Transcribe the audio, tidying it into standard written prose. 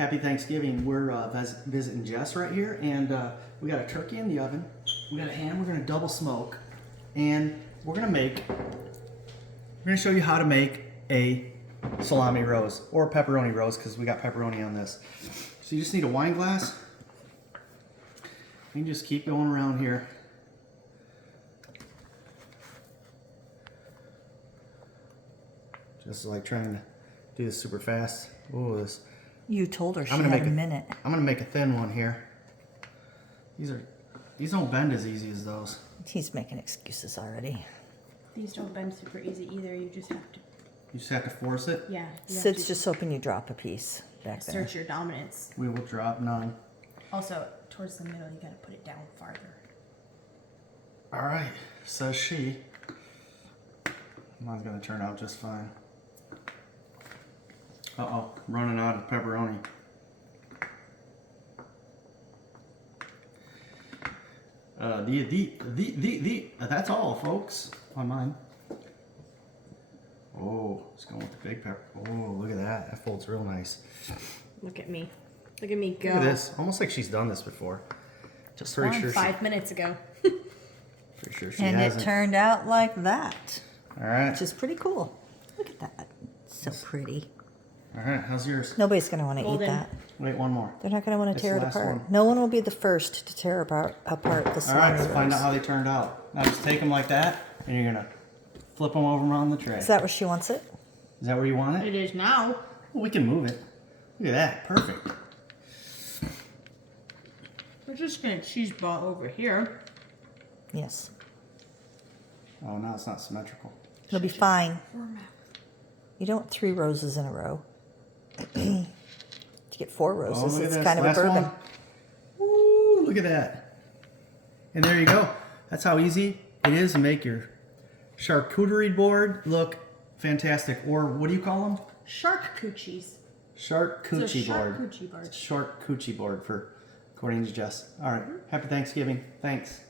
Happy Thanksgiving. We're visiting Jess right here, and we got a turkey in the oven. We got a ham. We're gonna double smoke, and we're gonna show you how to make a salami rose or pepperoni rose because we got pepperoni on this. So you just need a wine glass. You can just keep going around here. Just like trying to do this super fast. Ooh, this. You told her she had a minute. I'm gonna make a thin one here. These don't bend as easy as those. He's making excuses already. These don't bend super easy either. You just have to. You just have to force it. Yeah. Sid's just hoping you drop a piece back there. Assert your dominance. We will drop none. Also, towards the middle, you gotta put it down farther. All right, says she. Mine's gonna turn out just fine. Uh-oh, running out of pepperoni. That's all, folks, on mine. Oh, it's going with the big pepper. Oh, look at that. That folds real nice. Look at me. Look at me go. Look at this. Almost like she's done this before. Just pretty one sure 5 minutes ago. Pretty sure she And hasn't. it turned out like that. All right. Which is pretty cool. Look at that. So pretty. All right, how's yours? Nobody's going to want to eat Golden. that. Wait, one more. They're not going to want to It's tear the it last apart. one. No one will be the first to tear apart the All right, salami let's find out rolls. how they turned out. Now just take them like that, and you're gonna flip them over on the tray. Is that where she wants it? Is that where you want it? It is now. Well, we can move it. Look at that, perfect. We're just gonna cheese ball over here. Yes. Oh, now it's not symmetrical. It'll be fine. Format. You don't want 3 roses in a row. To get 4 roses, look at it's this. kind of a Last burden. one. Ooh, look at that. And there you go. That's how easy it is to make your charcuterie board look fantastic. Or what do you call them? Shark coochies. Charcuterie board. Charcuterie board. Charcuterie board for according to Jess. All right. Happy Thanksgiving. Thanks.